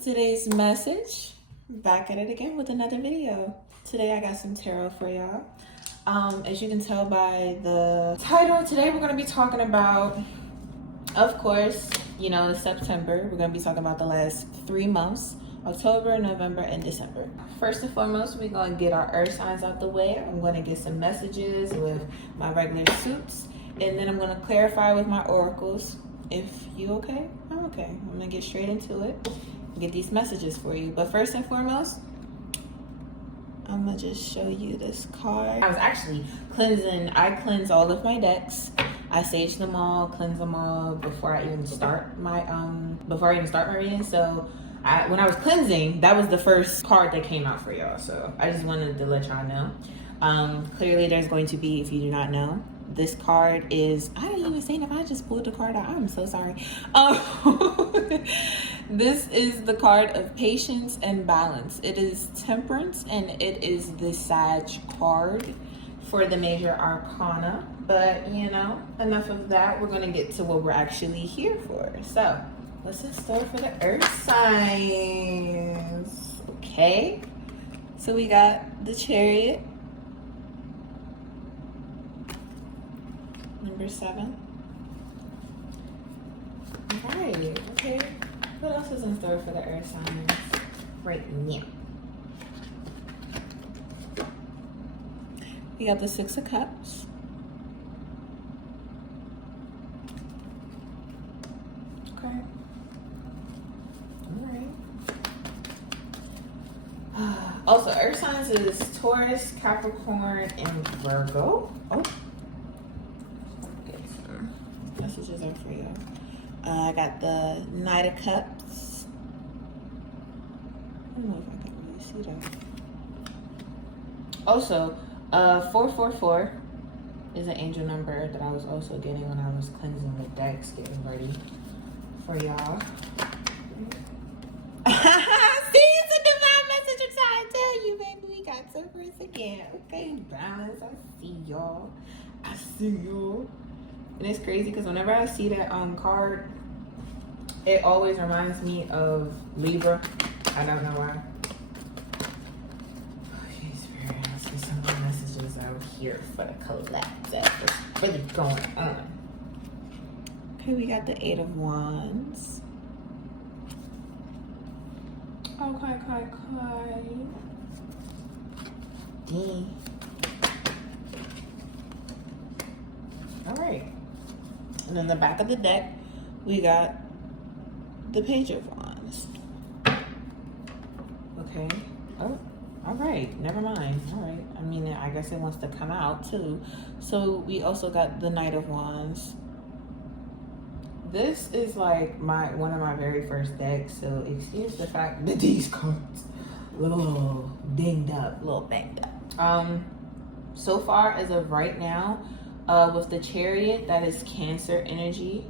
today's message. Back at it again with another video. Today I got some tarot for y'all. As you can tell by the title, today we're going to be talking about, of course, it's September. We're going to be talking about the last 3 months, October, November, and December. First and foremost, we're going to get our earth signs out the way. I'm going to get some messages with my regular suits, and then I'm going to clarify with my oracles. If you okay, I'm okay. I'm gonna get straight into it and get these messages for you. But first and foremost, I'm gonna just show you this card. I was actually cleansing. I cleanse all of my decks. I sage them all, cleanse them all before I even start my reading. So when I was cleansing, that was the first card that came out for y'all. So I just wanted to let y'all know. Clearly, there's going to be, if you do not know, this card is, I didn't even say it if I just pulled the card out. I'm so sorry. This is the card of patience and balance. It is temperance and it is the Sag card for the major arcana. But enough of that. We're going to get to what we're actually here for. So what's in store for the earth signs? Okay. So we got the Chariot. Number 7. Alright, okay. What else is in store for the earth signs right now? We got the 6 of Cups. Okay. Alright. Also, earth signs is Taurus, Capricorn, and Virgo. Oh. Messages are for you. I got the Knight of Cups. I don't know if I can really see that. Also, 444 is an angel number that I was also getting when I was cleansing the decks, getting ready for y'all. See, it's a divine message I'm trying to tell you, baby. We got temperance again. Okay, balance. I see y'all. And it's crazy because whenever I see that card, it always reminds me of Libra. I don't know why. Okay, Spirit, let's get some more messages out here for the collapse. That's what's really going on. Okay, we got the 8 of Wands. Okay. Dang. All right. And then the back of the deck, we got the Page of Wands. Okay. Oh, all right. Never mind. All right. I mean, I guess it wants to come out too. So we also got the Knight of Wands. This is like one of my very first decks. So excuse the fact that these cards a little dinged up, a little banged up. So far as of right now, with the Chariot, that is Cancer energy.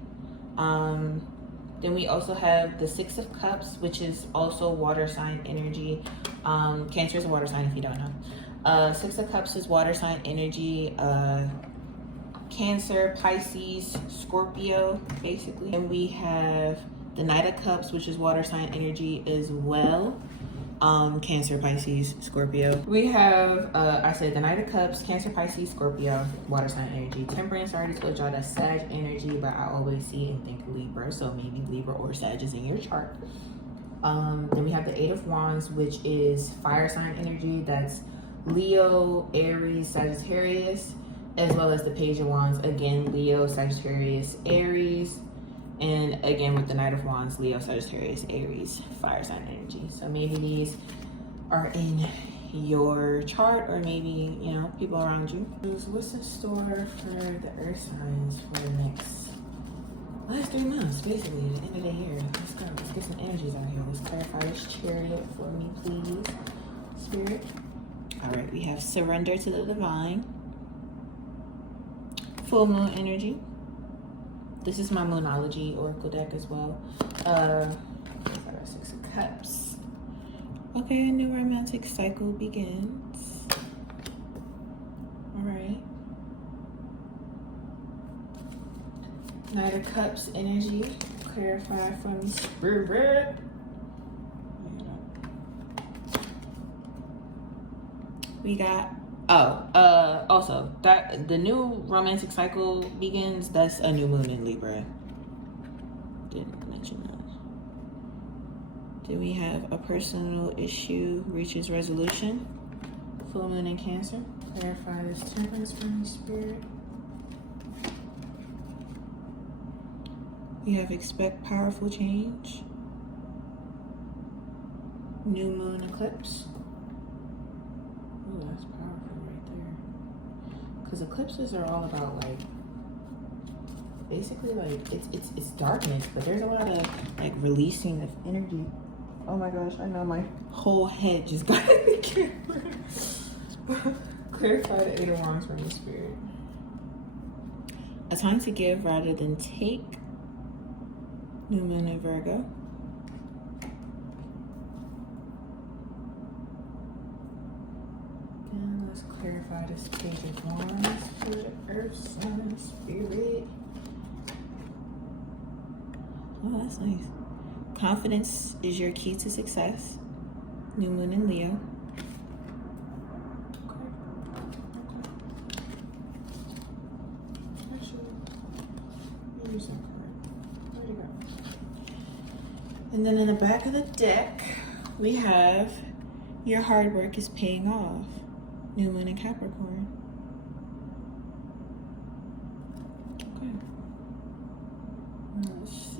Then we also have the 6 of Cups, which is also water sign energy. Cancer is a water sign if you don't know. 6 of Cups is water sign energy. Cancer, Pisces, Scorpio, basically. And we have the Knight of Cups, which is water sign energy as well. Cancer, Pisces, Scorpio. We have, I said the Knight of Cups, Cancer, Pisces, Scorpio, water sign energy. Temperance, I already told y'all that's Sag energy, but I always see and think Libra, so maybe Libra or Sag is in your chart. Then we have the 8 of Wands, which is fire sign energy. That's Leo, Aries, Sagittarius, as well as the Page of Wands. Again, Leo, Sagittarius, Aries. And again, with the Knight of Wands, Leo, Sagittarius, Aries, fire sign energy. So maybe these are in your chart, or maybe, people around you. What's in store for the earth signs for the last 3 months, basically, the end of the year? Let's go. Let's get some energies out here. Let's clarify this Chariot for me, please, Spirit. All right, we have surrender to the divine. Full moon energy. This is my Moonology Oracle deck as well. I got 6 of Cups. Okay, a new romantic cycle begins. All right. Knight of Cups energy. Clarify from Spirit. we got, also that the new romantic cycle begins. That's a new moon in Libra. Didn't mention that. Then we have a personal issue reaches resolution. Full moon in Cancer. Clarify this temperance from the spirit. We have expect powerful change. New moon eclipse. Ooh, that's powerful right there. Because eclipses are all about like, basically like it's darkness, but there's a lot of like releasing of energy. Oh my gosh, I know my whole head just got in the camera. Clarify the 8 of Wands from the spirit. A time to give rather than take. New moon in Virgo. And let's clarify this page of Wands for the Earth, Sun, Spirit. Oh, that's nice. Confidence is your key to success. New moon in Leo. And then in the back of the deck, we have your hard work is paying off. New moon in Capricorn. Okay.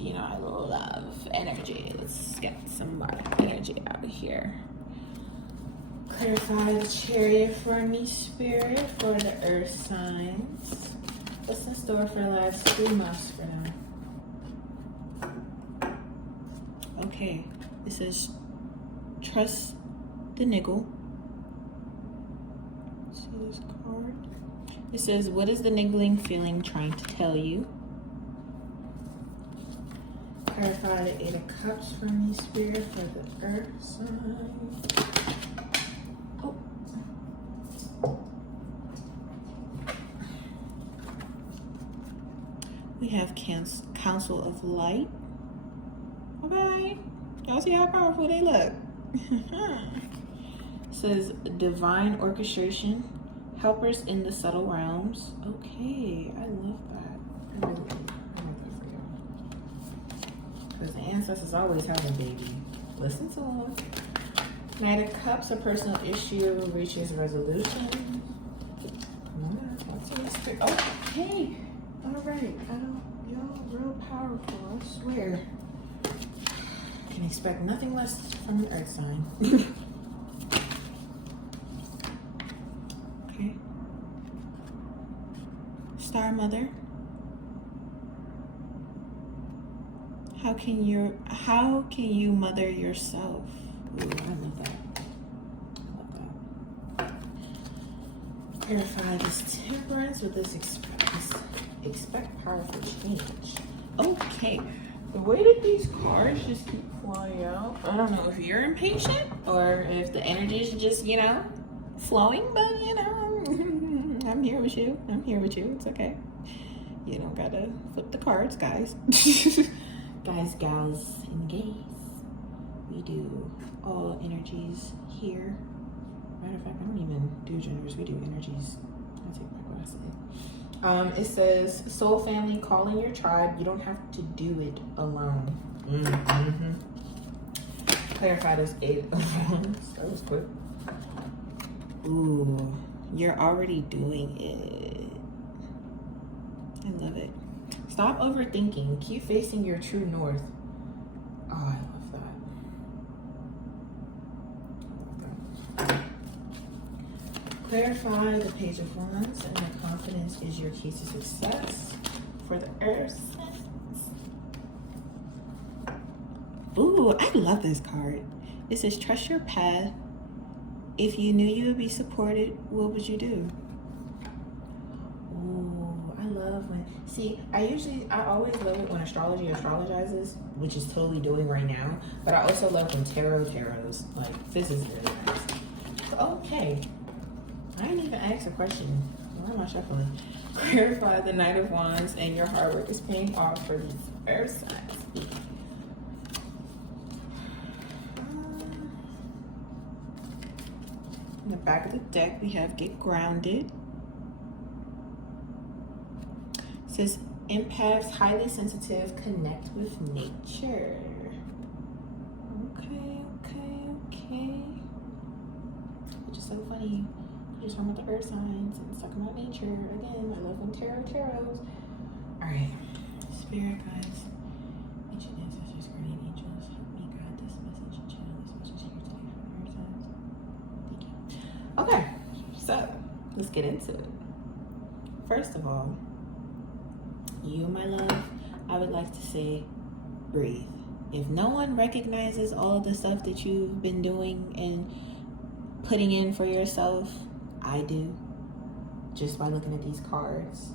You know, I love energy. Let's get some more energy out of here. Clarify the Chariot for me, Spirit, for the Earth signs. What's in store for the last 3 months for them? Okay, it says trust the niggle. See this card? It says, what is the niggling feeling trying to tell you? Clarify the 8 of Cups for me, Spirit, for the Earth sign. Oh. We have Council of Light. Okay, y'all see how powerful they look. It says divine orchestration, helpers in the subtle realms. Okay, I love that. I really like that for y'all. Because the ancestors always have a baby. Listen to them. Knight of Cups, a personal issue reaches resolution. Okay, all right. Y'all real powerful, I swear. Can expect nothing less from an earth sign. Okay. Star Mother. How can you mother yourself? Ooh, I love that. Clarify this temperance with this expect powerful change. Okay. The way that these cards just keep flying out, I don't know if you're impatient or if the energy is just, you know, flowing, but you know, I'm here with you. I'm here with you. It's okay. You don't gotta flip the cards, guys. Guys, gals, and gays. We do all energies here. Matter of fact, I don't even do genders. We do energies. I take back what I said. It says, soul family, call in your tribe. You don't have to do it alone. Clarify this 8 of Wands. That was quick. Ooh, you're already doing it. I love it. Stop overthinking. Keep facing your true north. Oh, I love that. Clarify the Page of Wands, and my confidence is your key to success for the Earth. Ooh, I love this card. It says, trust your path. If you knew you would be supported, what would you do? Ooh, I love when, see, I always love it when astrology astrologizes, which is totally doing right now, but I also love when tarots. Like, this is really nice. Okay. I didn't even ask a question. Why am I shuffling? Clarify the Knight of Wands, and your hard work is paying off for these Earth signs. In the back of the deck, we have Get Grounded. It says empaths, highly sensitive, connect with nature. Okay. It's just so funny. You're just talking about the earth signs and talking about nature. Again, I love when tarots. Alright. Spirit guides, ancient ancestors, guardian angels, help me guide this message and channel this message here today for the earth signs. Thank you. Okay, so let's get into it. First of all, you, my love, I would like to say, breathe. If no one recognizes all of the stuff that you've been doing and putting in for yourself, I do, just by looking at these cards.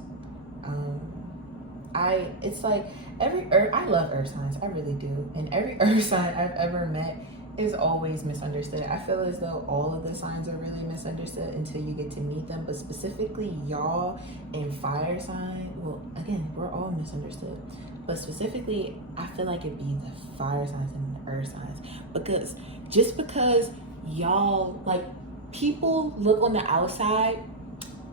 It's like I love earth signs, I really do. And every earth sign I've ever met is always misunderstood. I feel as though all of the signs are really misunderstood until you get to meet them, but specifically y'all and fire sign, well, again, we're all misunderstood. But specifically, I feel like it'd be the fire signs and the earth signs. Because just because y'all, like, people look on the outside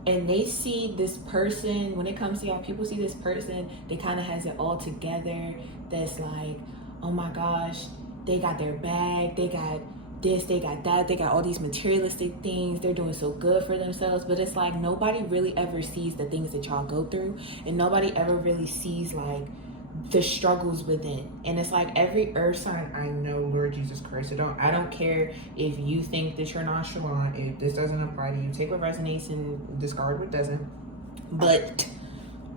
and they see this person, when it comes to y'all, people see this person, they kind of has it all together. That's like, oh my gosh, they got their bag, they got this, they got that, they got all these materialistic things, they're doing so good for themselves. But it's like nobody really ever sees the things that y'all go through, and nobody ever really sees like the struggles within. And it's like every earth sign I know, Lord Jesus Christ, I don't care if you think that you're nonchalant, if this doesn't apply to you, take what resonates and discard what doesn't. But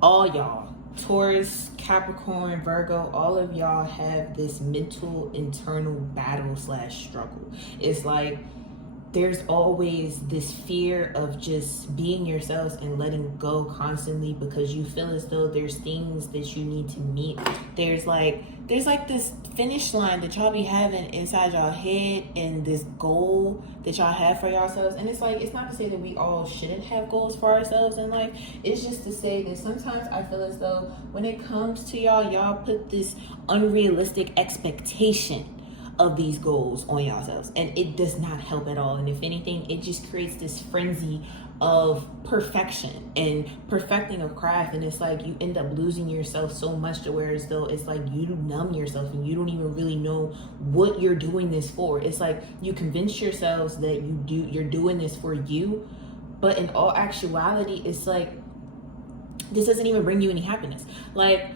all y'all, Taurus, Capricorn, Virgo, all of y'all have this mental internal battle / struggle. It's like there's always this fear of just being yourselves and letting go constantly, because you feel as though there's things that you need to meet. There's like this finish line that y'all be having inside y'all head, and this goal that y'all have for yourselves. And it's like, it's not to say that we all shouldn't have goals for ourselves in life. It's just to say that sometimes I feel as though when it comes to y'all put this unrealistic expectation of these goals on yourselves, and it does not help at all. And if anything, it just creates this frenzy of perfection and perfecting a craft, and it's like you end up losing yourself so much to where as though it's like you numb yourself and you don't even really know what you're doing this for. It's like you convince yourselves that you're doing this for you, but in all actuality, it's like this doesn't even bring you any happiness. Like,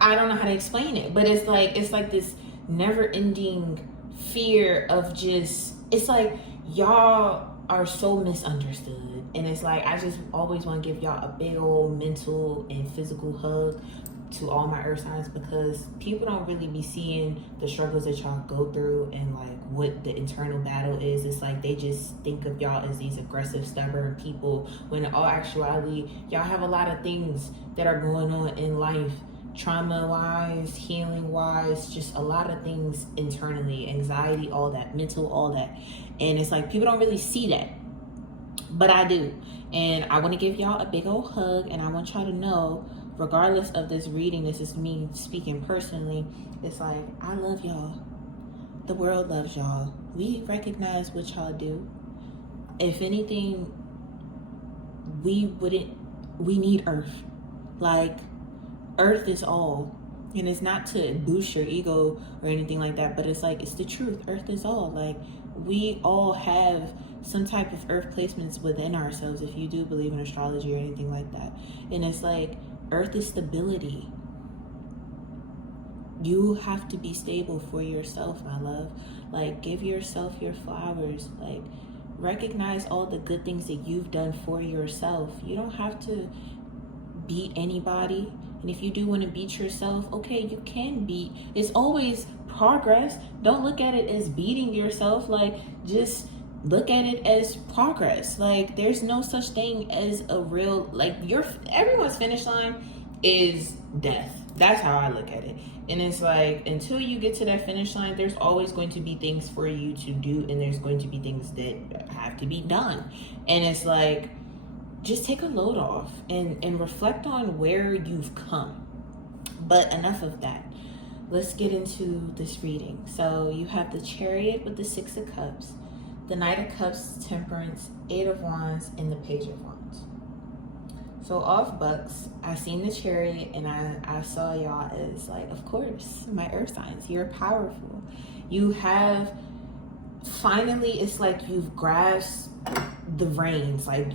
I don't know how to explain it, but it's like this never-ending fear of just, it's like y'all are so misunderstood. And it's like I just always want to give y'all a big old mental and physical hug to all my earth signs, because people don't really be seeing the struggles that y'all go through and like what the internal battle is. It's like they just think of y'all as these aggressive, stubborn people, when in all actuality, y'all have a lot of things that are going on in life, trauma-wise, healing-wise, just a lot of things internally, anxiety, all that, mental, all that. And it's like people don't really see that, but I do. And I want to give y'all a big old hug, and I want y'all to know, regardless of this reading, this is me speaking personally, it's like I love y'all. The world loves y'all. We recognize what y'all do. If anything, we need Earth. Like, Earth is all. And it's not to boost your ego or anything like that, but it's like, it's the truth. Earth is all. Like, we all have some type of earth placements within ourselves, if you do believe in astrology or anything like that. And it's like, Earth is stability. You have to be stable for yourself, my love. Like, give yourself your flowers. Like, recognize all the good things that you've done for yourself. You don't have to beat anybody. And if you do want to beat yourself, okay, you can beat. It's always progress. Don't look at it as beating yourself. Like, just look at it as progress. Like, there's no such thing as a real, like, everyone's finish line is death. That's how I look at it. And it's like, until you get to that finish line, there's always going to be things for you to do, and there's going to be things that have to be done. And it's like, just take a load off and reflect on where you've come. But enough of that. Let's get into this reading. So you have the Chariot with the 6 of Cups. the Knight of Cups, Temperance, Eight of Wands, and the Page of Wands. So off bucks, I seen the Chariot, and I saw y'all as like, of course, my earth signs, you're powerful. You have, finally, it's like you've grasped the reins, like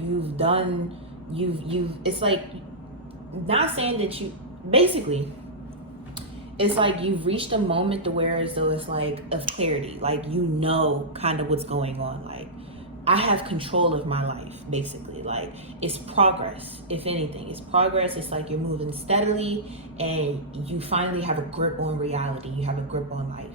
it's like, not saying that you, basically, it's like you've reached a moment to where as though it's like of clarity, like you know kind of what's going on, like I have control of my life, basically. Like it's progress. If anything, it's progress. It's like you're moving steadily and you finally have a grip on reality. You have a grip on life.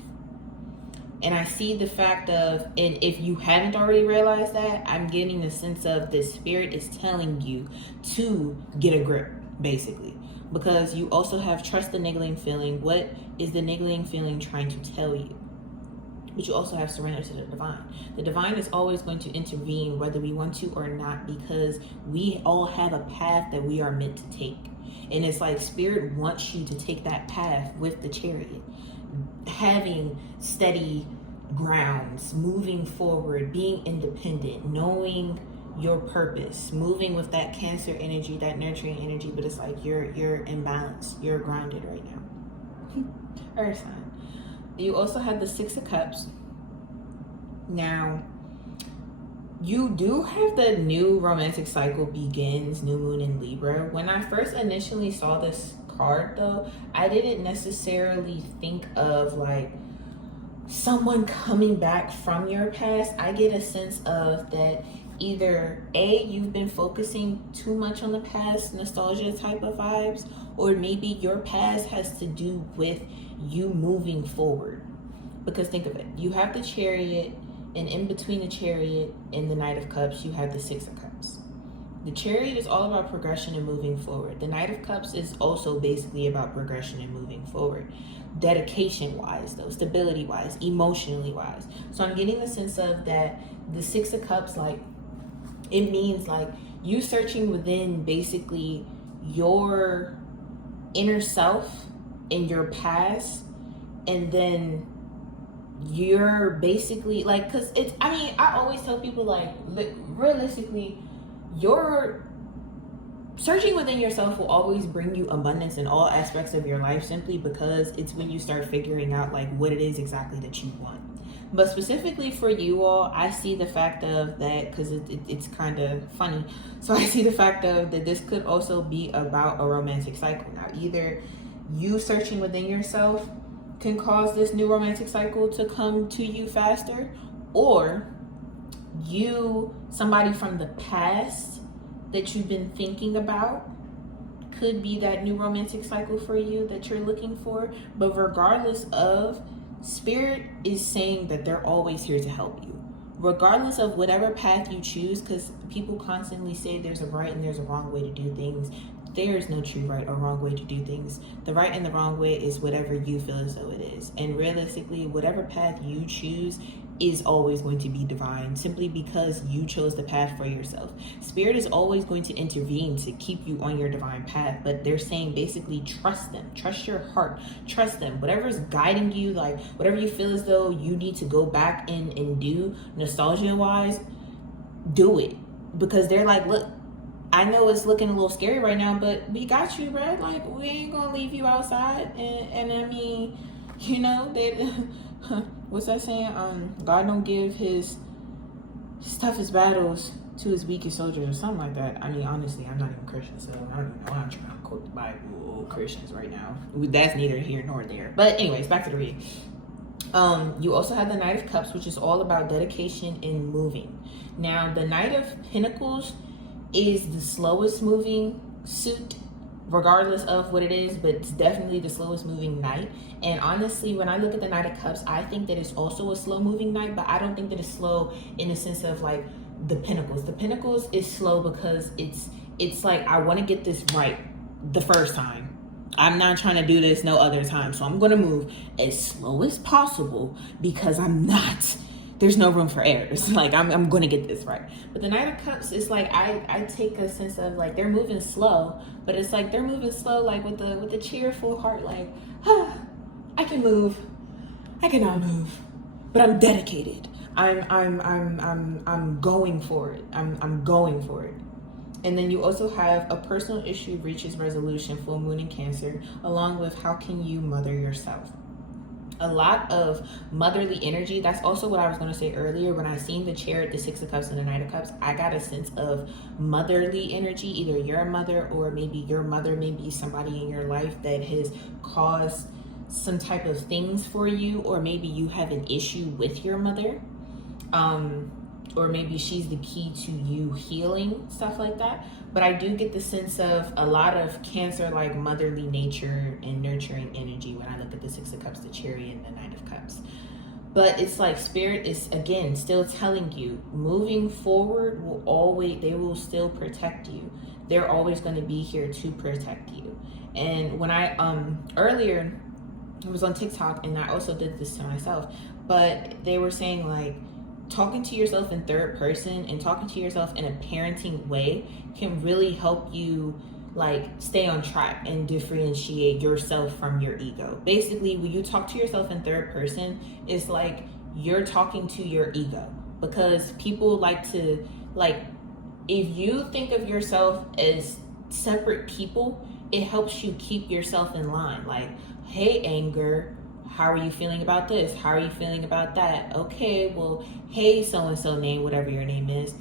And I see the fact of, and if you haven't already realized that, I'm getting the sense of the spirit is telling you to get a grip, basically. Because you also have trust the niggling feeling. What is the niggling feeling trying to tell you? But you also have surrender to the divine. The divine is always going to intervene whether we want to or not, because we all have a path that we are meant to take. And it's like spirit wants you to take that path with the Chariot. Having steady grounds, moving forward, being independent, knowing your purpose, moving with that Cancer energy, that nurturing energy, but it's like you're in balance, you're grounded right now. Earth sign. You also have the Six of Cups. Now, you do have the new romantic cycle begins, new moon in Libra. When I first initially saw this card though, I didn't necessarily think of like someone coming back from your past. I get a sense of that either A, you've been focusing too much on the past, nostalgia type of vibes, or maybe your past has to do with you moving forward. Because think of it, you have the Chariot, and in between the Chariot and the Knight of Cups, you have the Six of Cups. The Chariot is all about progression and moving forward. The Knight of Cups is also basically about progression and moving forward. Dedication wise though, stability wise, emotionally wise. So I'm getting the sense of that the Six of Cups, like it means like you searching within basically your inner self in your past, and then you're basically like, because it's, I mean, I always tell people like realistically, your searching within yourself will always bring you abundance in all aspects of your life, simply because it's when you start figuring out like what it is exactly that you want. But specifically for you all, I see the fact of that, because it's kind of funny. So I see the fact of that this could also be about a romantic cycle. Now, either you searching within yourself can cause this new romantic cycle to come to you faster, or somebody from the past that you've been thinking about could be that new romantic cycle for you that you're looking for. But regardless of, spirit is saying that they're always here to help you, regardless of whatever path you choose, because people constantly say there's a right and there's a wrong way to do things. There is no true right or wrong way to do things. The right and the wrong way is whatever you feel as though it is. And realistically, whatever path you choose is always going to be divine, simply because you chose the path for yourself. Spirit is always going to intervene to keep you on your divine path, but they're saying basically trust them, trust your heart, trust them. Whatever's guiding you, like whatever you feel as though you need to go back and do nostalgia wise, do it. Because they're like, look, I know it's looking a little scary right now, but we got you, bro. Like, we ain't gonna leave you outside. And I mean, you know, they what's that saying? God don't give his toughest battles to his weakest soldiers, or something like that. I mean, honestly, I'm not even Christian, so I don't even know why I'm trying to quote the Bible Christians right now. That's neither here nor there. But anyways, back to the reading. You also have the Knight of Cups, which is all about dedication and moving. Now, the Knight of Pentacles is the slowest moving suit, regardless of what it is, but it's definitely the slowest moving knight. And honestly, when I look at the Knight of Cups, I think that it's also a slow moving knight, but I don't think that it's slow in the sense of like the Pentacles. The Pentacles is slow because it's like, I want to get this right the first time. I'm not trying to do this no other time, so I'm going to move as slow as possible because there's no room for errors. Like, I'm going to get this right. But the Knight of Cups is like, I take a sense of like, they're moving slow, but it's like, they're moving slow, like with the cheerful heart, like, I can move. I cannot move, but I'm dedicated. I'm going for it. I'm going for it. And then you also have a personal issue reaches resolution, full moon in Cancer, along with how can you mother yourself. A lot of motherly energy. That's also what I was going to say earlier. When I seen the Chariot, the Six of Cups, and the Knight of Cups, I got a sense of motherly energy. Either you're a mother, or maybe your mother may be somebody in your life that has caused some type of things for you, or maybe you have an issue with your mother. Or maybe she's the key to you healing, stuff like that. But I do get the sense of a lot of Cancer, like motherly nature and nurturing energy when I look at the Six of Cups, the Chariot, and the Knight of Cups. But it's like Spirit is, again, still telling you, moving forward will always, they will still protect you. They're always going to be here to protect you. And when I, earlier, I was on TikTok, and I also did this to myself, but they were saying like, talking to yourself in third person and talking to yourself in a parenting way can really help you like stay on track and differentiate yourself from your ego. Basically, when you talk to yourself in third person, it's like you're talking to your ego, because people like to, like, if you think of yourself as separate people, it helps you keep yourself in line. Like, hey, anger, how are you feeling about this? How are you feeling about that? Okay, well, hey, so-and-so name, whatever your name is.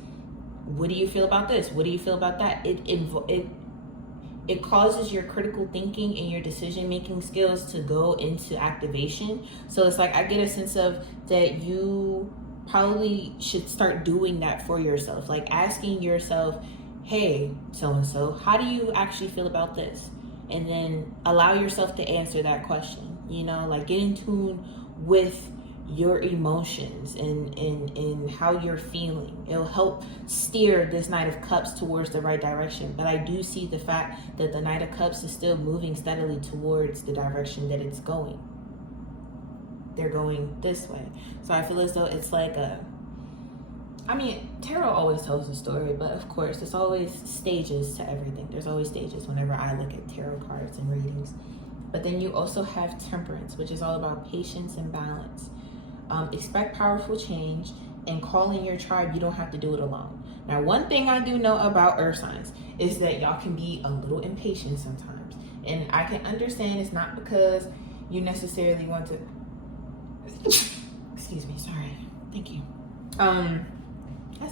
What do you feel about this? What do you feel about that? It causes your critical thinking and your decision-making skills to go into activation. So it's like, I get a sense of that you probably should start doing that for yourself. Like asking yourself, hey, so-and-so, how do you actually feel about this? And then allow yourself to answer that question. You know, like get in tune with your emotions and how you're feeling. It'll help steer this Knight of Cups towards the right direction. But I do see the fact that the Knight of Cups is still moving steadily towards the direction that it's going. They're going this way. So I feel as though it's like tarot always tells a story, but of course, there's always stages to everything. There's always stages whenever I look at tarot cards and readings. But then you also have Temperance, which is all about patience and balance. Expect powerful change, and call in your tribe. You don't have to do it alone. Now, one thing I do know about earth signs is that y'all can be a little impatient sometimes. And I can understand it's not because you necessarily want to... Excuse me, sorry. Thank you. I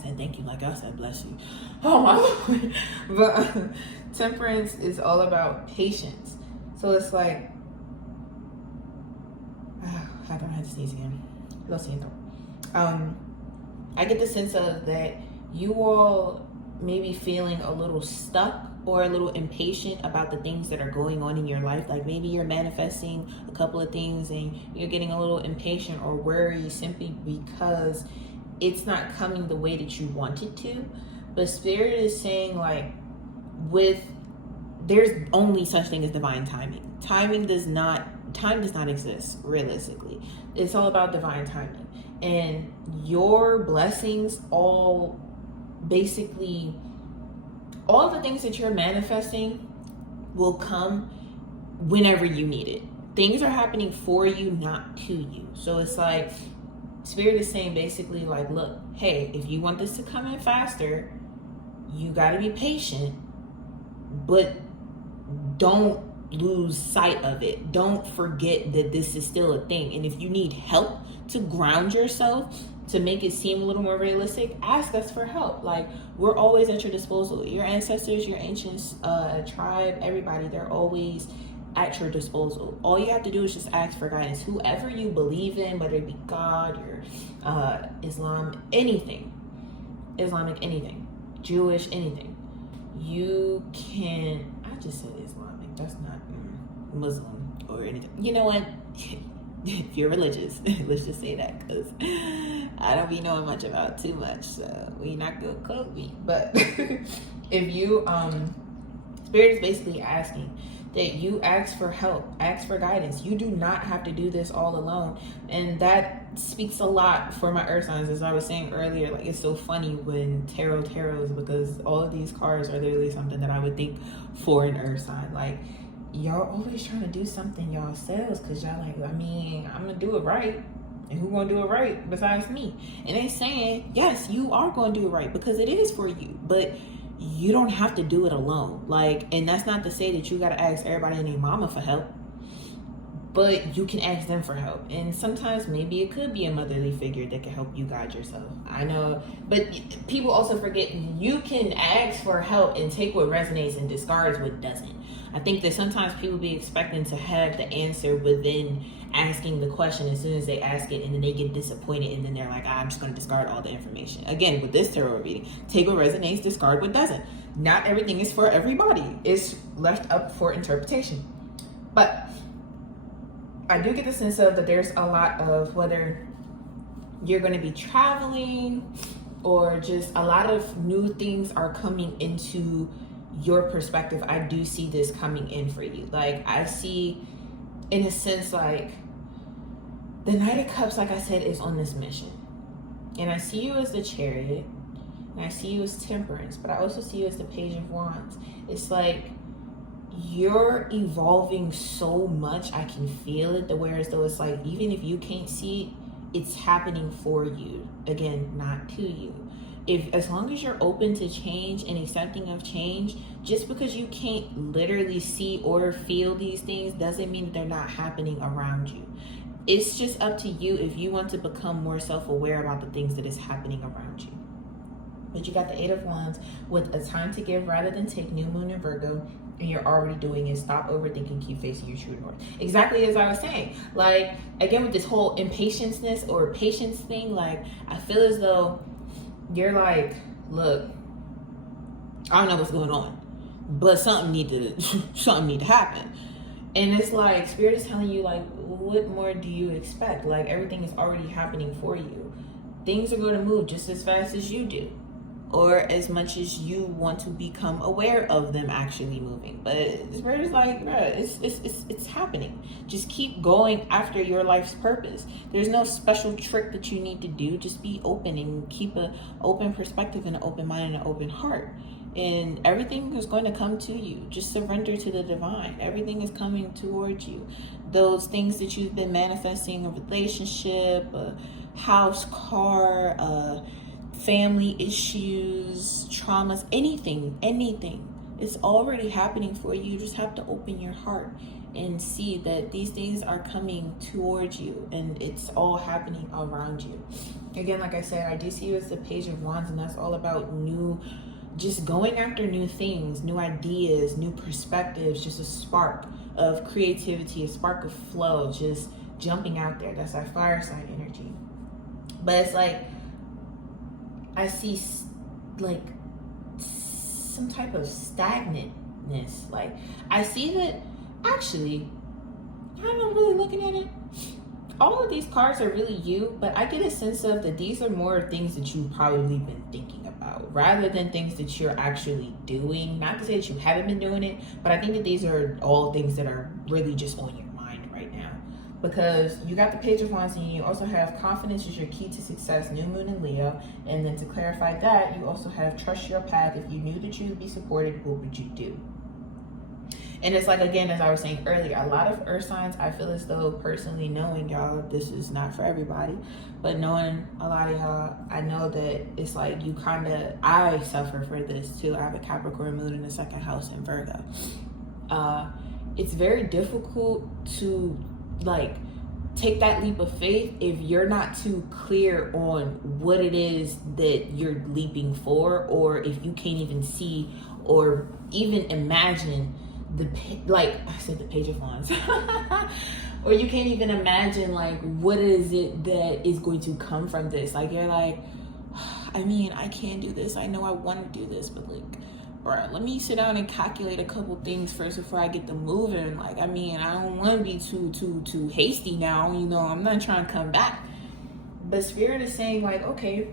said thank you like I said bless you. Oh my Lord. But Temperance is all about patience. So it's like, I don't have to sneeze again. Lo siento. I get the sense of that you all may be feeling a little stuck or a little impatient about the things that are going on in your life. Like maybe you're manifesting a couple of things and you're getting a little impatient or worried simply because it's not coming the way that you want it to. But Spirit is saying like, there's only such thing as divine timing. Time does not exist realistically. It's all about divine timing. And your blessings, all the things that you're manifesting will come whenever you need it. Things are happening for you, not to you. So it's like Spirit is saying basically like, look, hey, if you want this to come in faster, you got to be patient, but don't lose sight of it. Don't forget that this is still a thing. And if you need help to ground yourself, to make it seem a little more realistic, ask us for help. Like, we're always at your disposal. Your ancestors, your ancients, tribe, everybody, they're always at your disposal. All you have to do is just ask for guidance. Whoever you believe in, whether it be God or Islam, anything, Islamic anything, Jewish anything, you can, I just said Islamic, that's not Muslim or anything. You know what? If you're religious, let's just say that, because I don't be knowing much about too much, so we not gonna quote me. But if you, Spirit is basically asking that you ask for help, ask for guidance. You do not have to do this all alone. And that speaks a lot for my earth signs. As I was saying earlier, like, it's so funny when tarots, because all of these cards are literally something that I would think for an earth sign. Like, y'all always trying to do something y'all selves, because y'all like, I mean, I'm gonna do it right. And who gonna do it right besides me? And they saying, yes, you are gonna do it right because it is for you, but you don't have to do it alone. Like, and that's not to say that you gotta ask everybody and their mama for help, but you can ask them for help. And sometimes maybe it could be a motherly figure that can help you guide yourself. I know, but people also forget you can ask for help and take what resonates and discards what doesn't. I think that sometimes people be expecting to have the answer within asking the question as soon as they ask it, and then they get disappointed, and then they're like, I'm just going to discard all the information. Again, with this tarot reading, take what resonates, discard what doesn't. Not everything is for everybody. It's left up for interpretation. But I do get the sense of that there's a lot of, whether you're going to be traveling or just a lot of new things are coming into your perspective. I do see this coming in for you. Like, I see, in a sense, like the Knight of Cups, like I said, is on this mission. And I see you as the Chariot, and I see you as Temperance, but I also see you as the Page of Wands. It's like you're evolving so much. I can feel it, the whereas though it's like, even if you can't see it, it's happening for you. Again, not to you. As long as you're open to change and accepting of change, just because you can't literally see or feel these things doesn't mean that they're not happening around you. It's just up to you if you want to become more self-aware about the things that is happening around you. But you got the Eight of Wands with a time to give rather than take, new moon in Virgo, and you're already doing it. Stop overthinking, keep facing your true north. Exactly as I was saying. Like, again, with this whole impatience or patience thing, like, I feel as though you're like, look, I don't know what's going on, but something need to happen. And it's like, Spirit is telling you, like, what more do you expect? Like, everything is already happening for you. Things are going to move just as fast as you do, or as much as you want to become aware of them actually moving. But Spirit is like, bruh, it's happening. Just keep going after your life's purpose. There's no special trick that you need to do. Just be open and keep an open perspective and an open mind and an open heart. And everything is going to come to you. Just surrender to the divine. Everything is coming towards you. Those things that you've been manifesting, a relationship, a house, car, family issues, traumas, anything, it's already happening for you. You just have to open your heart and see that these things are coming towards you, and it's all happening around you. Again, like I said, I do see you as the Page of Wands, and that's all about just going after new things, new ideas, new perspectives, just a spark of creativity, a spark of flow, just jumping out there. That's our fire sign energy. But it's like, I see like some type of stagnantness. Like, I see that actually, I'm not really looking at it. All of these cards are really you, but I get a sense of that these are more things that you've probably been thinking about rather than things that you're actually doing. Not to say that you haven't been doing it, but I think that these are all things that are really just on your mind right now. Because you got the Page of Wands, and you also have confidence is your key to success, new moon in Leo. And then to clarify that, you also have trust your path. If you knew that you would be supported, what would you do? And it's like, again, as I was saying earlier, a lot of earth signs, I feel as though personally knowing y'all, this is not for everybody, but knowing a lot of y'all, I know that it's like you kind of, I suffer for this too. I have a Capricorn moon in the second house in Virgo. It's very difficult to like take that leap of faith if you're not too clear on what it is that you're leaping for, or if you can't even see or even imagine like I said, the Page of Wands, or you can't even imagine like what is it that is going to come from this. Like, you're like, I mean, I can do this, I know I want to do this, but like, bruh, let me sit down and calculate a couple things first before I get to moving. Like, I mean, I don't want to be too hasty now, you know, I'm not trying to come back. But Spirit is saying like, okay,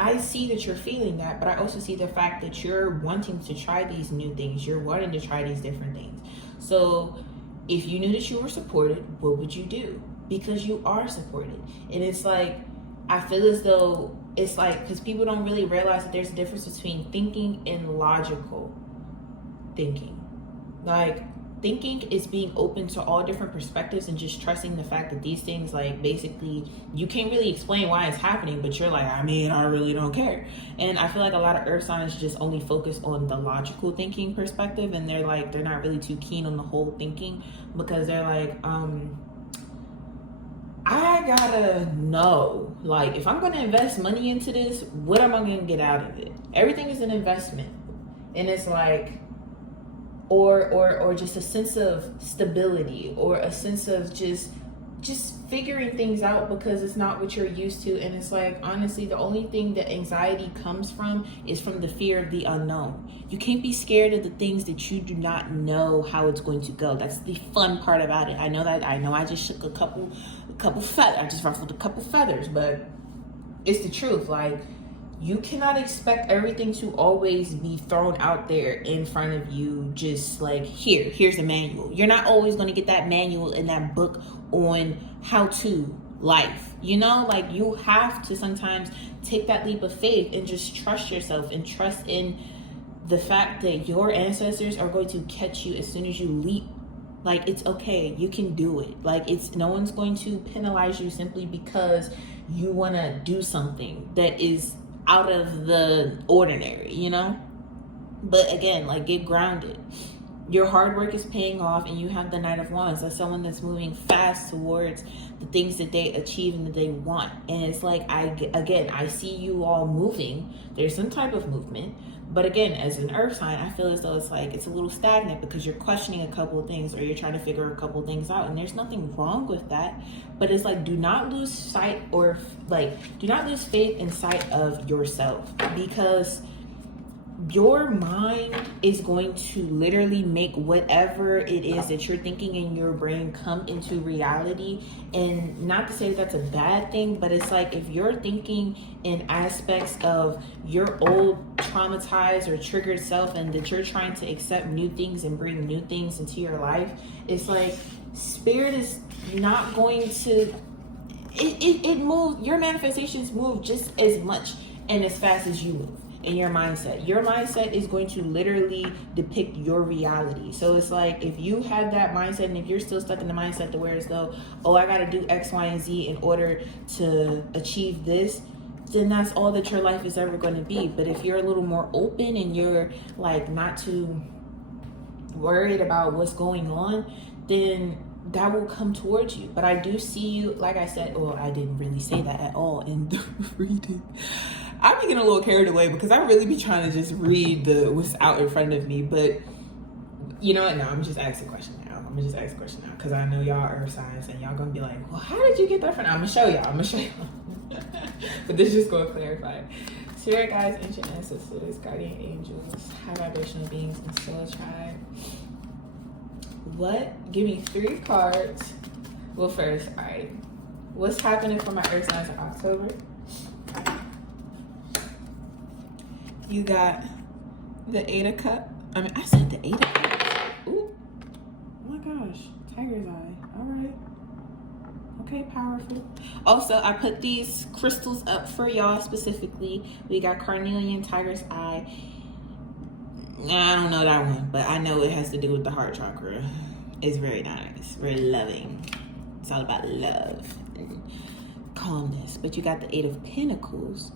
I see that you're feeling that, but I also see the fact that you're wanting to try these new things. You're wanting to try these different things. So if you knew that you were supported, what would you do? Because you are supported. And it's like, I feel as though it's like, because people don't really realize that there's a difference between thinking and logical thinking. Like, thinking is being open to all different perspectives and just trusting the fact that these things, like, basically you can't really explain why it's happening, but you're like, I mean, I really don't care. And I feel like a lot of earth signs just only focus on the logical thinking perspective, and they're not really too keen on the whole thinking, because they're like, I gotta know, like, if I'm gonna invest money into this, what am I gonna get out of it? Everything is an investment. And it's like, or just a sense of stability, or a sense of just figuring things out, because it's not what you're used to. And it's like, honestly, the only thing that anxiety comes from is from the fear of the unknown. You can't be scared of the things that you do not know how it's going to go. That's the fun part about it. I know I just shook a couple feathers, I just ruffled a couple feathers, but it's the truth. Like, you cannot expect everything to always be thrown out there in front of you, just like, here's a manual. You're not always going to get that manual in that book on how to life, you know? Like, you have to sometimes take that leap of faith and just trust yourself, and trust in the fact that your ancestors are going to catch you as soon as you leap. Like, it's okay, you can do it. Like, no one's going to penalize you simply because you want to do something that is out of the ordinary, you know? But again, like, get grounded. Your hard work is paying off, and you have the Knight of Wands. That's someone that's moving fast towards the things that they achieve and that they want. And it's like, I see you all moving. There's some type of movement. But again, as an earth sign, I feel as though it's like, it's a little stagnant, because you're questioning a couple of things, or you're trying to figure a couple of things out. And there's nothing wrong with that. But it's like, do not lose sight, or do not lose faith in sight of yourself, because your mind is going to literally make whatever it is that you're thinking in your brain come into reality. And not to say that's a bad thing, but it's like, if you're thinking in aspects of your old traumatized or triggered self, and that you're trying to accept new things and bring new things into your life, it's like, spirit is not going to, it moves, your manifestations move just as much and as fast as you move. In your mindset is going to literally depict your reality. So it's like, if you have that mindset, and if you're still stuck in the mindset to where it's though, oh, I got to do X, Y, and Z in order to achieve this, then that's all that your life is ever going to be. But if you're a little more open, and you're like not too worried about what's going on, then that will come towards you. But I do see you, like I said, well, I didn't really say that at all in the reading. I be getting a little carried away, because I really be trying to just read what's out in front of me. But you know what? No, I'm just asking a question now. Because I know y'all are signs, and y'all gonna be like, well, how did you get that from? I'm gonna show y'all. But this is just gonna clarify. Spirit guides, ancient ancestors, guardian angels, high vibrational beings, and soul tribe. What? Give me 3 cards. Well, first, all right. What's happening for my earth signs in October? You got the 8 of Cups. I said the 8 of Cups. Ooh. Oh my gosh. Tiger's eye. All right. Okay, powerful. Also, I put these crystals up for y'all specifically. We got carnelian, tiger's eye. I don't know that one, but I know it has to do with the heart chakra. It's very nice. Very loving. It's all about love and calmness. But you got the 8 of Pentacles.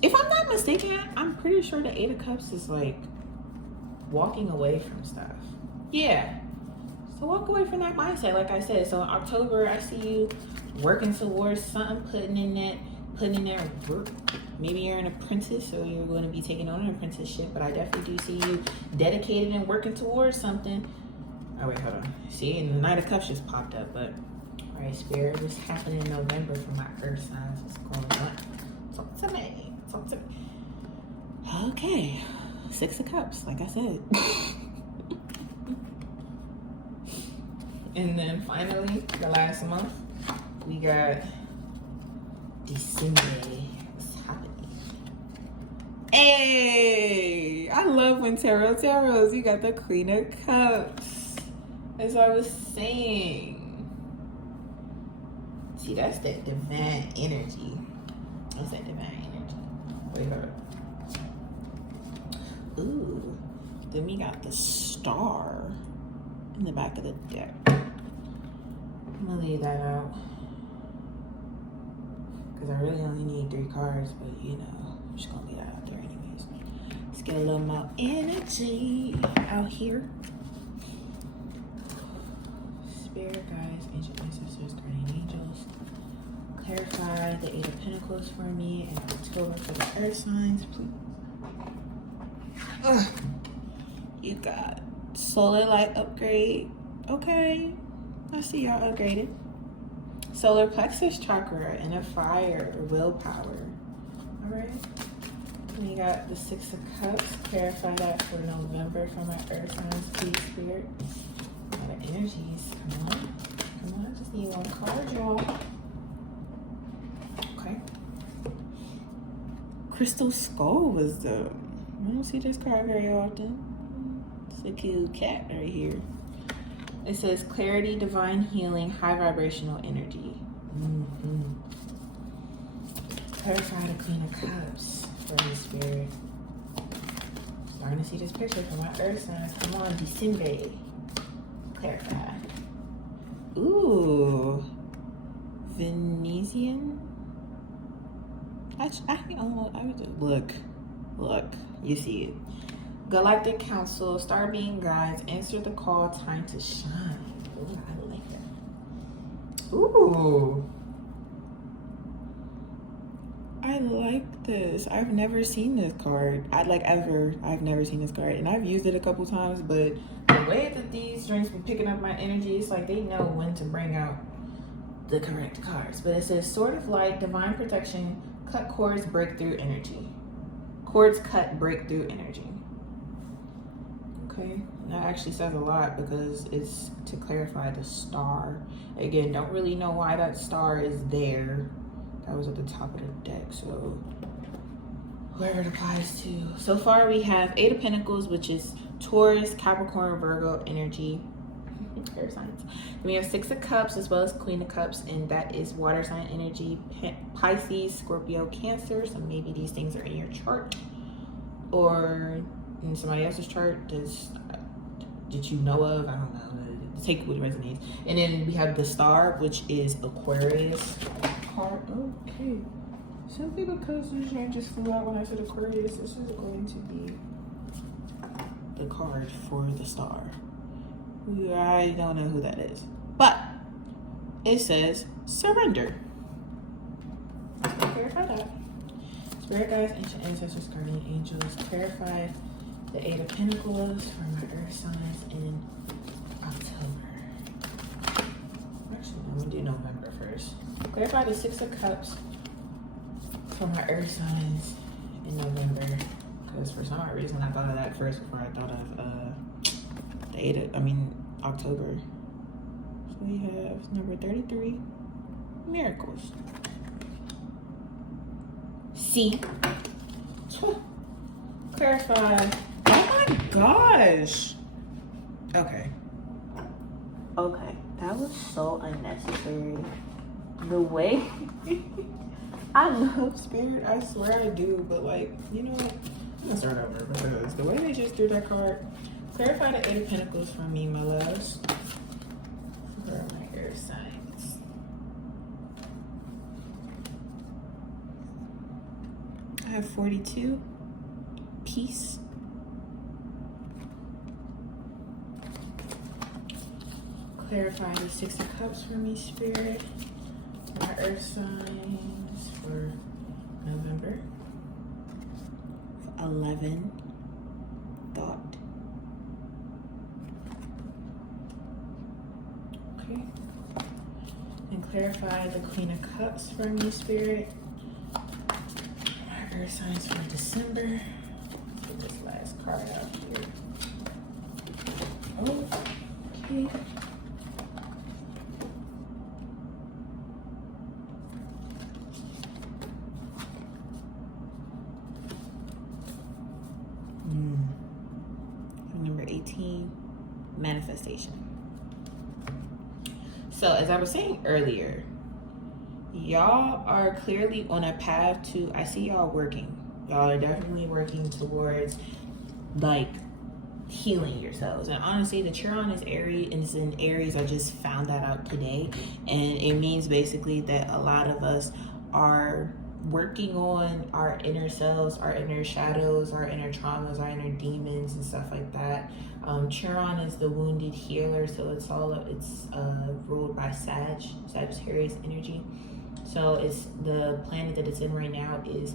If I'm not mistaken, I'm pretty sure the 8 of Cups is like walking away from stuff. Yeah. So walk away from that mindset, like I said. So in October, I see you working towards something, putting in there work. Maybe you're an apprentice, or you're going to be taking on an apprenticeship, but I definitely do see you dedicated and working towards something. Oh wait, hold on. See, and the Knight of Cups just popped up, but all right, Spirit, what's happening in November for my earth signs? What's going on? Talk to me. Okay, 6 of Cups, like I said. And then finally, the last month, we got December. What's happening? Hey, I love when tarots. You got the Queen of Cups. As I was saying. See, that's that divine energy. That's that divine energy. Wait, hold up. Ooh, then we got the Star. in the back of the deck. I'm gonna leave that out because I really only need 3 cards, but you know, I'm just gonna leave that out there anyways. Let's get a little more energy out here. Spirit guides, ancient ancestors, guardian angels. Clarify the 8 of Pentacles for me in October for the earth signs, please. You got solar light upgrade. Okay, I see y'all upgraded. Solar plexus chakra and a fire, willpower. All right. And you got the 6 of Cups. Clarify that for November for my earth signs, please, Spirit. A lot of energies. Come on. Come on. I just need 1 card, y'all. Okay. Crystal Skull was the. I don't see this card very often. It's a cute cat right here. It says clarity, divine healing, high vibrational energy. Clarify the Queen of Cups for the Spirit. Starting to see this picture for my earth signs. Come on, December. Clarify. Ooh. Venetian? I don't know. I would just look. You see it. Galactic Council, Star Being Guides, answer the call, time to shine. Ooh, I like that. Ooh. I like this. I've never seen this card. I've never seen this card. And I've used it a couple times, but the way that these drinks been picking up my energy, it's like they know when to bring out the correct cards. But it says Sword of Light, divine protection, cut cords, breakthrough energy. Cords cut, breakthrough energy. Okay, that actually says a lot because it's to clarify the star. Again, don't really know why that star is there. That was at the top of the deck, so whoever it applies to. So far we have 8 of Pentacles, which is Taurus, Capricorn, Virgo energy. Air signs. Then we have 6 of Cups as well as Queen of Cups, and that is water sign energy, Pisces, Scorpio, Cancer. So maybe these things are in your chart or in somebody else's chart that you know of. I don't know. Take what resonates. And then we have the star, which is Aquarius card. Okay. Simply because this name just flew out when I said Aquarius, this is going to be the card for the star. I don't know who that is, but it says surrender. Clarify that. Spirit guides, ancient ancestors, guardian angels. Clarify the 8 of Pentacles for my earth signs in October. Actually, I'm gonna do November first. Clarify the 6 of Cups for my earth signs in November, because for some odd reason I thought of that first before I thought of October. So we have number 33, miracles. C. Clarify. Oh my gosh. Okay, that was so unnecessary. The way I love Spirit, I swear I do, but like, you know what? I'm gonna start over because the way they just threw that card. Clarify the 8 of Pentacles for me, my loves. Where are my air signs? I have 42. Peace. Clarify the 6 of Cups for me, Spirit. My earth signs for November. 11. Thought. Okay. And clarify the Queen of Cups for me, Spirit. My earth signs for December. Get this last card out here. Okay. Number 18, manifestation. So as I was saying earlier, y'all are clearly on a path to, I see y'all working. Y'all are definitely working towards like healing yourselves. And honestly, the Chiron is Aries, and it's in Aries. I just found that out today, and it means basically that a lot of us are working on our inner selves, our inner shadows, our inner traumas, our inner demons and stuff like that. Chiron is the wounded healer, so it's ruled by Sagittarius energy. So it's the planet that it's in right now is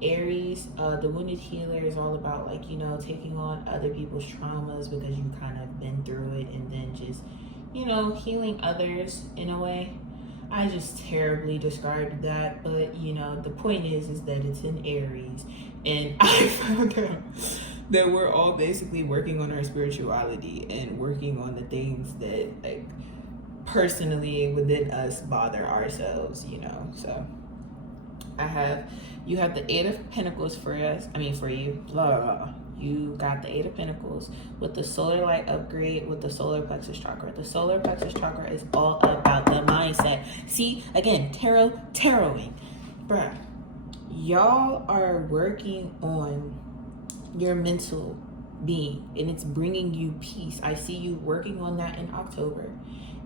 Aries. The wounded healer is all about, like, you know, taking on other people's traumas because you kind of been through it, and then just, you know, healing others in a way. I just terribly described that, but you know, the point is that it's in Aries, and I found out that we're all basically working on our spirituality and working on the things that, like, personally within us bother ourselves, you know. So you have the Eight of Pentacles for you. Blah, blah, blah. You got the Eight of Pentacles with the solar light upgrade with the solar plexus chakra. The solar plexus chakra is all about the mindset. See, again, taroting. Bruh, y'all are working on your mental being, and it's bringing you peace. I see you working on that in October.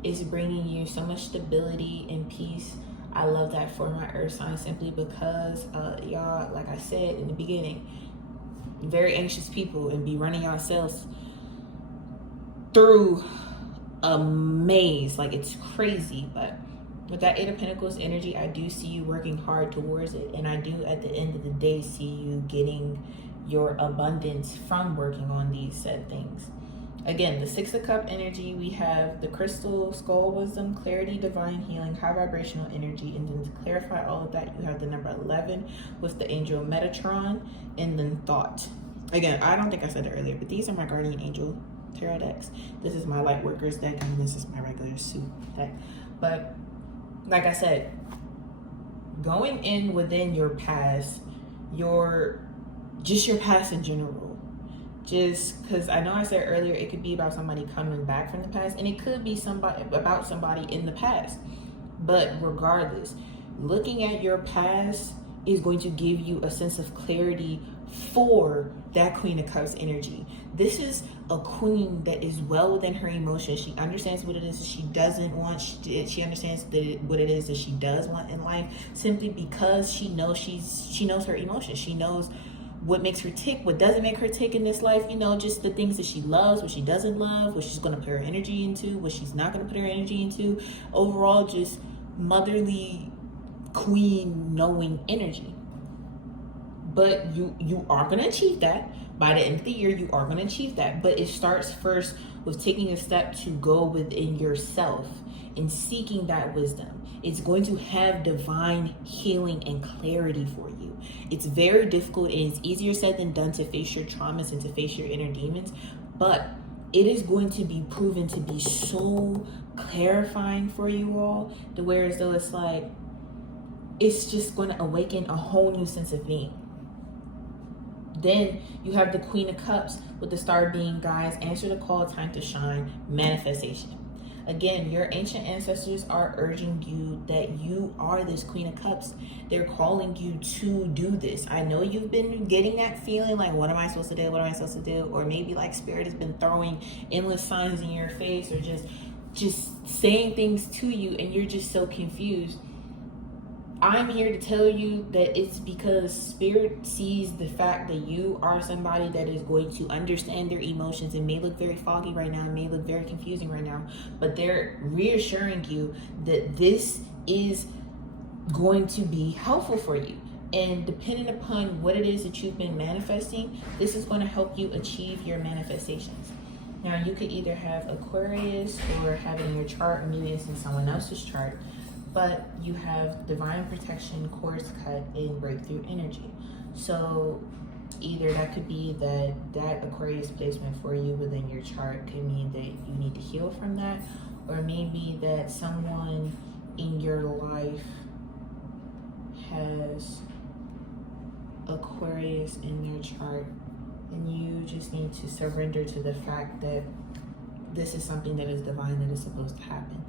It's bringing you so much stability and peace. I love that for my earth sign, simply because y'all, like I said in the beginning, very anxious people, and be running yourselves through a maze. Like, it's crazy. But with that Eight of Pentacles energy, I do see you working hard towards it, and I do at the end of the day see you getting your abundance from working on these said things. Again, the Six of Cup energy, we have the crystal, skull wisdom, clarity, divine healing, high vibrational energy, and then to clarify all of that, you have the number 11 with the angel Metatron, and then thought. Again, I don't think I said it earlier, but these are my guardian angel tarot decks. This is my light workers deck, and this is my regular suit deck. But like I said, going in within your past, your past in general. Just because I know I said earlier, it could be about somebody coming back from the past, and it could be about somebody in the past. But regardless, looking at your past is going to give you a sense of clarity for that Queen of Cups energy. This is a queen that is well within her emotions. She understands what it is that she doesn't want. She understands what it is that she does want in life, simply because she knows her emotions. She knows what makes her tick, what doesn't make her tick in this life, you know, just the things that she loves, what she doesn't love, what she's going to put her energy into, what she's not going to put her energy into. Overall, just motherly queen knowing energy. But you are going to achieve that. By the end of the year, you are going to achieve that. But it starts first with taking a step to go within yourself and seeking that wisdom. It's going to have divine healing and clarity for you. It's very difficult, and it's easier said than done to face your traumas and to face your inner demons, but it is going to be proven to be so clarifying for you all, to where as though it's like, it's just going to awaken a whole new sense of being. Then you have the Queen of Cups with the star being, guys, answer the call, time to shine, manifestation. Again, your ancient ancestors are urging you that you are this Queen of Cups. They're calling you to do this. I know you've been getting that feeling like, what am I supposed to do? What am I supposed to do? Or maybe like Spirit has been throwing endless signs in your face, or just saying things to you, and you're just so confused. I'm here to tell you that it's because Spirit sees the fact that you are somebody that is going to understand their emotions. It may look very foggy right now, it may look very confusing right now, but they're reassuring you that this is going to be helpful for you. And depending upon what it is that you've been manifesting, this is going to help you achieve your manifestations. Now, you could either have Aquarius or have it in your chart, or maybe it's in someone else's chart. But you have divine protection, quartz cut, and breakthrough energy. So either that could be that Aquarius placement for you within your chart could mean that you need to heal from that, or maybe that someone in your life has Aquarius in their chart, and you just need to surrender to the fact that this is something that is divine, that is supposed to happen.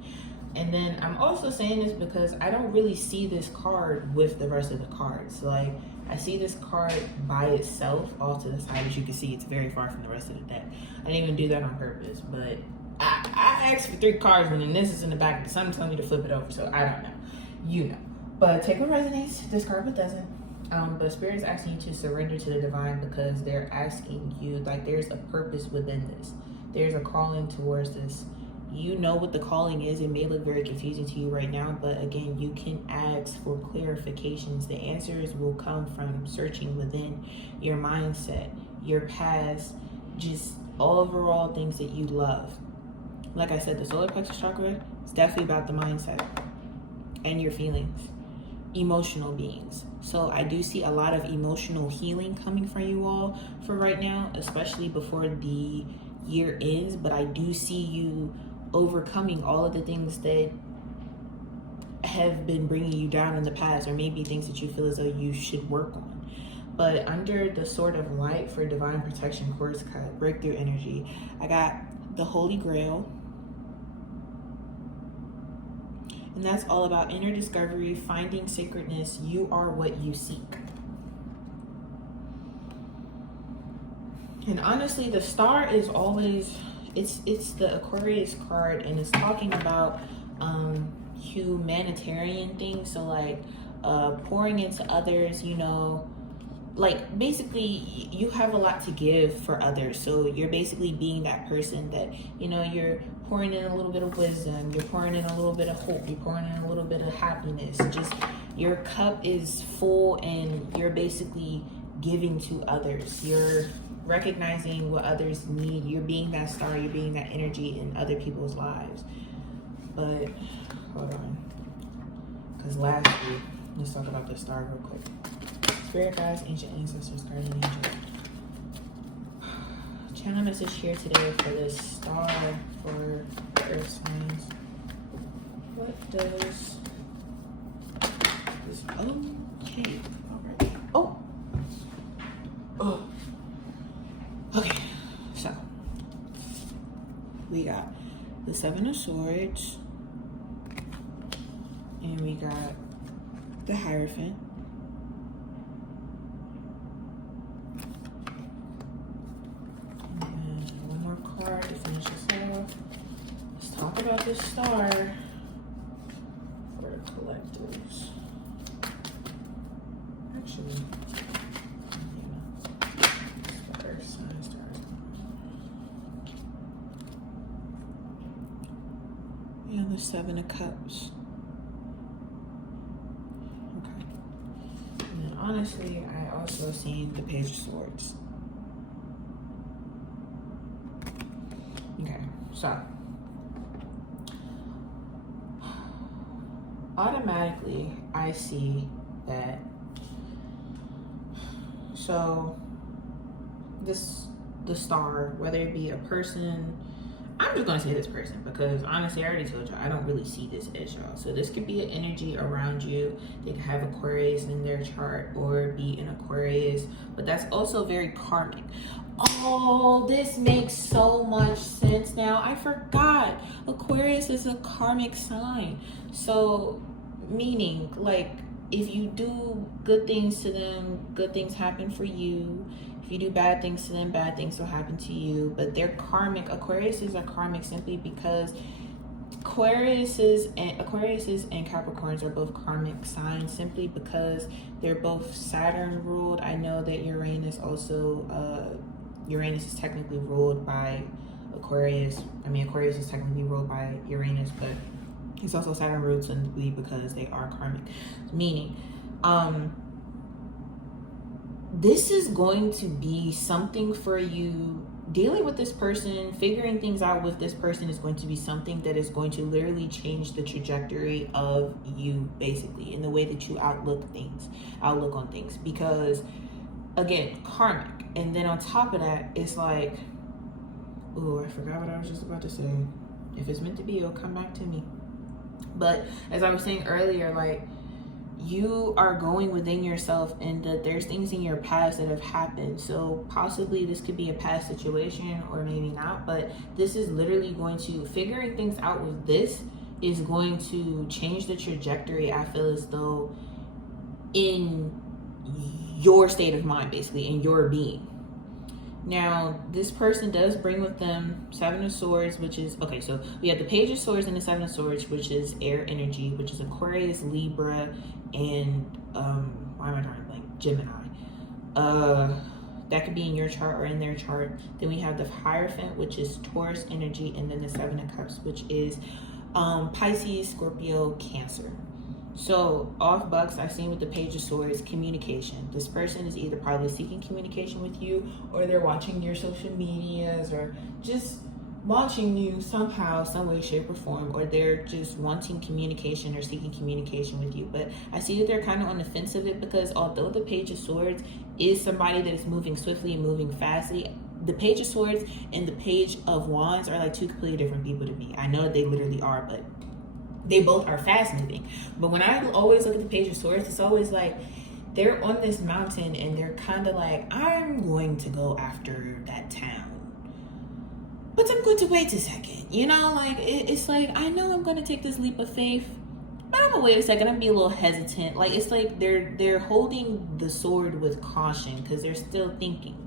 And then I'm also saying this because I don't really see this card with the rest of the cards. Like, I see this card by itself off to the side. As you can see, it's very far from the rest of the deck. I didn't even do that on purpose, but I asked for 3 cards, and then this is in the back, but something telling me to flip it over, so I don't know. You know. But take what resonates, discard what doesn't. But Spirit is asking you to surrender to the divine, because they're asking you, like, there's a purpose within this. There's a calling towards this. You know what the calling is. It may look very confusing to you right now, but again, you can ask for clarifications. The answers will come from searching within your mindset, your past, just overall things that you love. Like I said, the solar plexus chakra is definitely about the mindset and your feelings, emotional beings. So I do see a lot of emotional healing coming from you all for right now, especially before the year ends. But I do see you overcoming all of the things that have been bringing you down in the past, or maybe things that you feel as though you should work on. But under the Sword of Light for divine protection, quartz cut, breakthrough energy, I got the Holy Grail. And that's all about inner discovery, finding sacredness. You are what you seek. And honestly, the star is always, it's the Aquarius card, and it's talking about humanitarian things. So like pouring into others, you know, like basically you have a lot to give for others. So you're basically being that person that, you know, you're pouring in a little bit of wisdom, you're pouring in a little bit of hope, you're pouring in a little bit of happiness. Just your cup is full, and you're basically giving to others. You're recognizing what others need. You're being that star, you're being that energy in other people's lives. But hold on, because lastly, let's talk about the star real quick. Spirit guides, ancient ancestors, guardian angels. Channel message here today for this star for earth signs. What does this? Okay, alright. Oh, okay. So we got the 7 of Swords, and we got the Hierophant. Card to finish this off. Let's talk about this star for the collectors. Actually, star sign, stars. We have the 7 of Cups. Okay. And then honestly, I also see the Page of Swords. Okay, so automatically I see that. So the star, whether it be a person, I'm just gonna say this person, because honestly I already told y'all I don't really see this as y'all. So this could be an energy around you. They could have Aquarius in their chart or be an Aquarius, but that's also very karmic. Oh, this makes so much sense now. I forgot. Aquarius is a karmic sign. So, meaning, like, if you do good things to them, good things happen for you. If you do bad things to them, bad things will happen to you. But they're karmic. Aquariuses are karmic simply because Aquariuses and Capricorns are both karmic signs, simply because they're both Saturn ruled. I know that Uranus also, Uranus is technically ruled by Aquarius. I mean, Aquarius is technically ruled by Uranus, but it's also Saturn ruled simply because they are karmic. Meaning, this is going to be something for you. Dealing with this person, figuring things out with this person is going to be something that is going to literally change the trajectory of you, basically, in the way that you outlook on things. Because, again, karmic. And then on top of that, it's like, oh, I forgot what I was just about to say. If it's meant to be, it'll come back to me. But as I was saying earlier, like, you are going within yourself, and that there's things in your past that have happened. So possibly this could be a past situation, or maybe not, but this is literally going to, figuring things out with this is going to change the trajectory. I feel as though in your state of mind, basically, and your being. Now, this person does bring with them Seven of Swords, which is, okay, so we have the Page of Swords and the Seven of Swords, which is air energy, which is Aquarius, Libra, and, why am I drawing blank? Gemini. That could be in your chart or in their chart. Then we have the Hierophant, which is Taurus energy, and then the Seven of Cups, which is Pisces, Scorpio, Cancer. So off bucks, I've seen with the Page of Swords, communication. This person is either probably seeking communication with you, or they're watching your social medias, or just watching you somehow, some way, shape, or form, or they're just wanting communication or seeking communication with you. But I see that they're kind of on the fence of it, because although the Page of Swords is somebody that is moving swiftly and moving fastly, the Page of Swords and the Page of Wands are like two completely different people to me. I know they literally are, but they both are fast moving. But when I always look at the Page of Swords, it's always like they're on this mountain and they're kind of like, I'm going to go after that town, but I'm going to wait a second. You know, like it's like, I know I'm going to take this leap of faith, but I'm gonna wait a second. I'm gonna be a little hesitant. Like, it's like they're holding the sword with caution, because they're still thinking.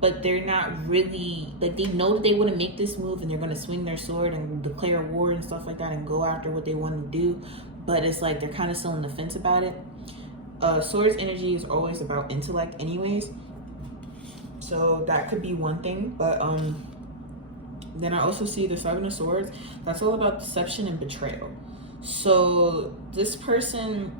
But they're not really, like, they know that they want to make this move and they're going to swing their sword and declare war and stuff like that and go after what they want to do. But it's like they're kind of still on the fence about it. Swords energy is always about intellect anyways. So that could be one thing. But then I also see the Seven of Swords. That's all about deception and betrayal. So this person,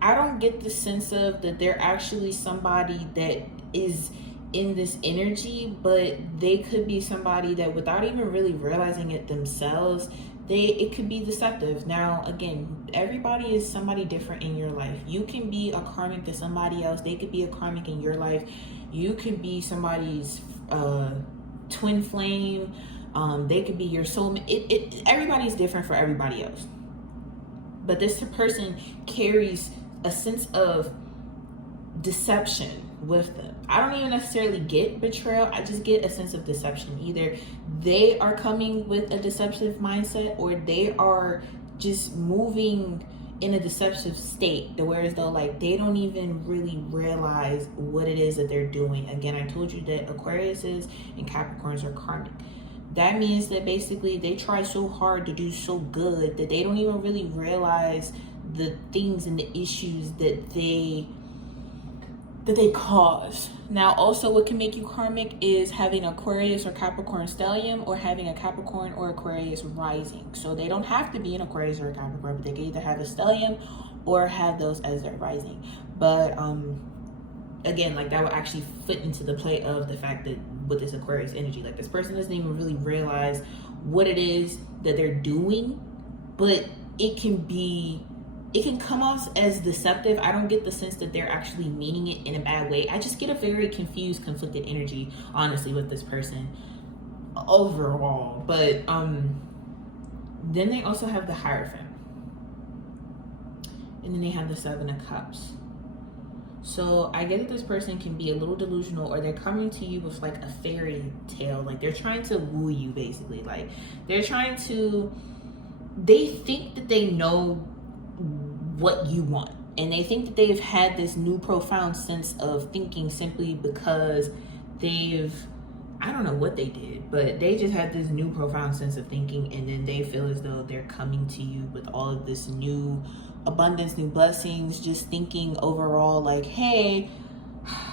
I don't get the sense of that they're actually somebody that is in this energy, but they could be somebody that, without even really realizing it themselves, it could be deceptive. Now, again, everybody is somebody different in your life. You can be a karmic to somebody else. They could be a karmic in your life. You could be somebody's twin flame. They could be your soulmate. Everybody's different for everybody else. But this person carries a sense of deception with them. I don't even necessarily get betrayal. I just get a sense of deception. Either they are coming with a deceptive mindset, or they are just moving in a deceptive state, whereas though, like, they don't even really realize what it is that they're doing. Again, I told you that Aquariuses and Capricorns are karmic. That means that basically they try so hard to do so good that they don't even really realize the things and the issues that they cause. Now, also, what can make you karmic is having Aquarius or Capricorn stellium, or having a Capricorn or Aquarius rising. So they don't have to be an Aquarius or a Capricorn, but they can either have a stellium or have those as their rising. But again, like, that would actually fit into the play of the fact that with this Aquarius energy, like, this person doesn't even really realize what it is that they're doing, but it can come off as deceptive. I don't get the sense that they're actually meaning it in a bad way. I just get a very confused, conflicted energy, honestly, with this person overall. But then they also have the Hierophant, and then they have the Seven of Cups. So I get that this person can be a little delusional, or they're coming to you with like a fairy tale. Like, they're trying to woo you, basically. Like, they think that they know what you want, and they think that they've had this new profound sense of thinking simply because I don't know what they did, but they just had this new profound sense of thinking, and then they feel as though they're coming to you with all of this new abundance, new blessings, just thinking overall like, hey,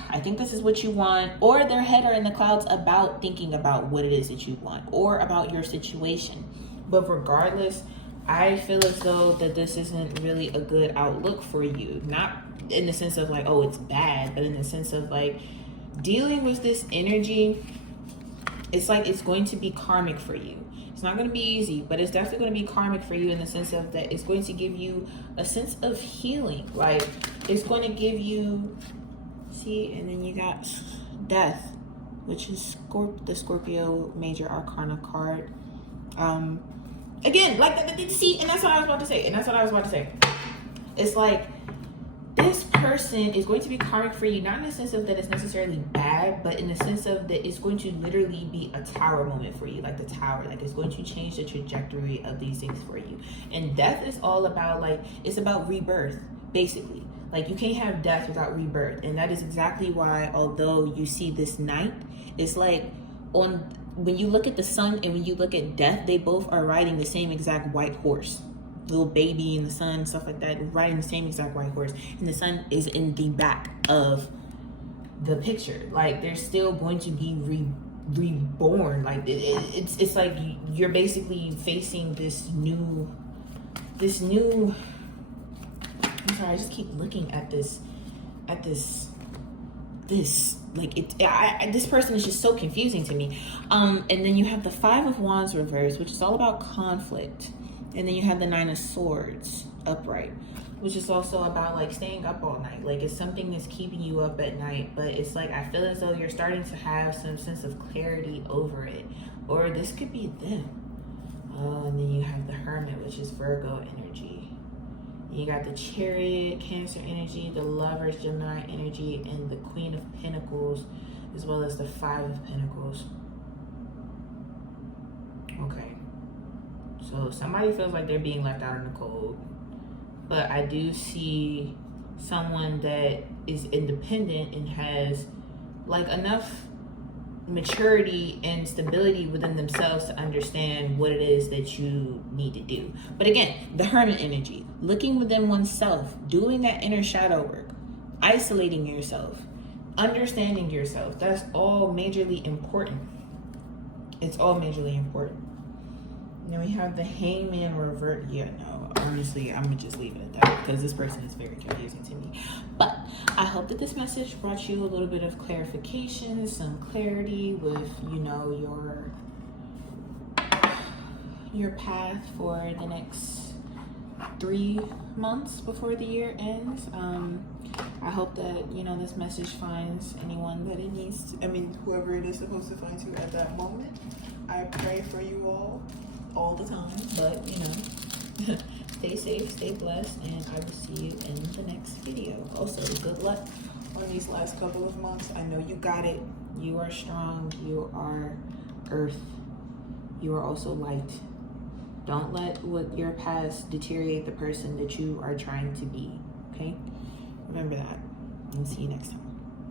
I think this is what you want. Or their head are in the clouds about thinking about what it is that you want, or about your situation. But regardless, I feel as though that this isn't really a good outlook for you. Not in the sense of like, oh, it's bad, but in the sense of like, dealing with this energy, it's like it's going to be karmic for you. It's not going to be easy, but it's definitely going to be karmic for you, in the sense of that it's going to give you a sense of healing. Like, it's going to give you, see, and then you got Death, which is the Scorpio major arcana card. Again, like, see, and that's what I was about to say. It's like, this person is going to be karmic for you, not in the sense of that it's necessarily bad, but in the sense of that it's going to literally be a tower moment for you, like the tower. Like, it's going to change the trajectory of these things for you. And Death is all about, like, it's about rebirth, basically. Like, you can't have death without rebirth. And that is exactly why, although you see this knight, it's like when you look at the sun and when you look at death, they both are riding the same exact white horse. Little baby and the sun, stuff like that, riding the same exact white horse. And the sun is in the back of the picture. Like, they're still going to be reborn. Like, it's like you're basically facing this new I'm sorry, I just keep looking at this like this person is just so confusing to me. And then you have the 5 of Wands reversed, which is all about conflict. And then you have the 9 of Swords upright, which is also about like staying up all night. Like, it's something that's keeping you up at night, but it's like I feel as though you're starting to have some sense of clarity over it, or this could be them. And then you have the Hermit, which is Virgo energy. You got the Chariot, Cancer energy, the Lovers, Gemini energy, and the Queen of Pentacles, as well as the 5 of Pentacles. Okay. So somebody feels like they're being left out in the cold. But I do see someone that is independent and has like enough maturity and stability within themselves to understand what it is that you need to do. But again, the Hermit energy, looking within oneself, doing that inner shadow work, isolating yourself, understanding yourself, that's all majorly important. It's all majorly important. Then we have the Hangman revert. Yeah, no, honestly, I'm gonna just leave it at that because this person is very confusing to me. But I hope that this message brought you a little bit of clarification, some clarity with, you know, your path for the next 3 months before the year ends. I hope that, you know, this message finds anyone that it needs to, I mean, whoever it is supposed to find you at that moment. I pray for you all the time, but you know, stay safe, stay blessed, and I will see you in the next video. Also, good luck on these last couple of months. I know you got it. You are strong. You are earth. You are also light. Don't let what your past deteriorate the person that you are trying to be. Okay, remember that, and see you next time.